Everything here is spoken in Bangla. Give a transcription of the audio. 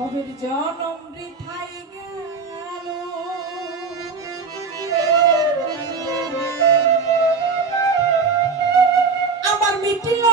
সবের জনম বৃথাই গেল। আমার মিটিল